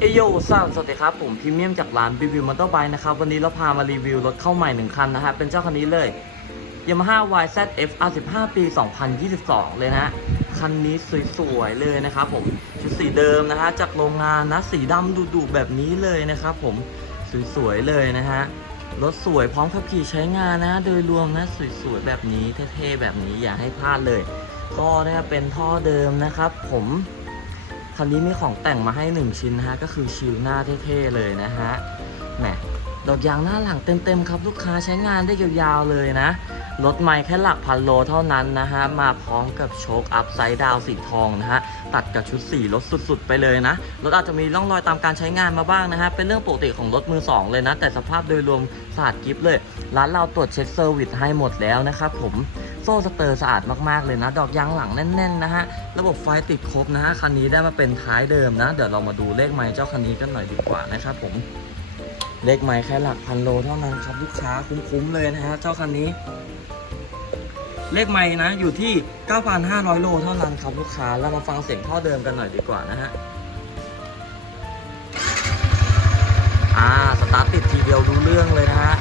เอโยสวัสดีครับ ผมพรีเมียมจากร้านรีวิวมอเตอร์ไบค์นะครับ วันนี้เราพามารีวิวรถเข้าใหม่หนึ่งคันนะฮะ เป็นเจ้าคันนี้เลย Yamaha YZF R15 ปี 2022 เลยนะ คันนี้สวยๆ เลยนะครับผม ชุดสีเดิมนะฮะ จากโรงงานนะ สีดำดุๆแบบนี้เลยนะครับผม สวยๆ เลยนะฮะ รถสวยพร้อมขับขี่ใช้งานนะ โดยรวมนะ สวยๆ แบบนี้ เท่ๆ แบบนี้อย่าให้พลาดเลย ก็นะครับเป็นท่อเดิมนะครับผม คราวนี้มีของแต่งมาให้หนึ่งชิ้นนะฮะก็คือชิลหน้าเท่ๆเลยนะฮะแหม ดอกยางหน้าหลังเต็มๆครับ ลูกค้าใช้งานได้ยาวๆเลยนะ รถไม่แค่หลักพันโลเท่านั้นนะฮะ มาพร้อมกับโชคอัพไซด์ดาวสีทองนะฮะ ตัดกับชุดสีรถสุดๆ ไปเลยนะ รถอาจจะมีร่องรอยตามการใช้งานมาบ้างนะฮะ เป็นเรื่องปกติของรถมือสองเลยนะ แต่สภาพโดยรวมสะอาดกิฟเลย ร้านเราตรวจเช็คเซอร์วิสให้หมดแล้วนะครับผมโซ่สเตอร์สะอาดมากๆเลยนะ ดอกยางหลังแน่นๆนะฮะ ระบบไฟติดครบนะฮะ คันนี้ได้มาเป็นท้ายเดิมนะ เดี๋ยวเรามาดูเลขไมล์เจ้าคันนี้กันหน่อยดีกว่านะครับผม เลขไมล์แค่หลักพันโลเท่านั้นครับลูกค้าคุ้มๆเลยนะฮะเจ้าคันนี้ เลขไมล์นะอยู่ที่ 9,500 โลเท่านั้นครับลูกค้าแล้วมาฟังเสียงท่อเดิมกันหน่อยดีกว่านะฮะอ่าสตาร์ทติดทีเดียวรู้เรื่องเลยนะฮะ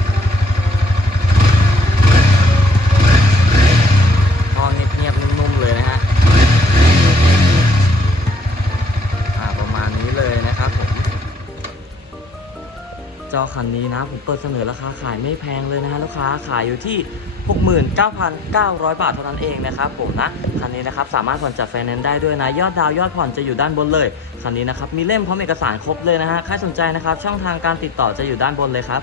จอคันนี้นะ ผมเปิดเสนอราคาขายไม่แพงเลยนะฮะลูกค้าขายอยู่ที่ 69,900 บาทเท่านั้นเองนะครับผมนะ คันนี้นะครับสามารถผ่อนจัดไฟแนนซ์ได้ด้วยนะ ยอดดาวยอดผ่อนจะอยู่ด้านบนเลย คันนี้นะครับมีเล่มพร้อมเอกสารครบเลยนะฮะใครสนใจนะครับช่องทางการติดต่อจะอยู่ด้านบนเลยครับ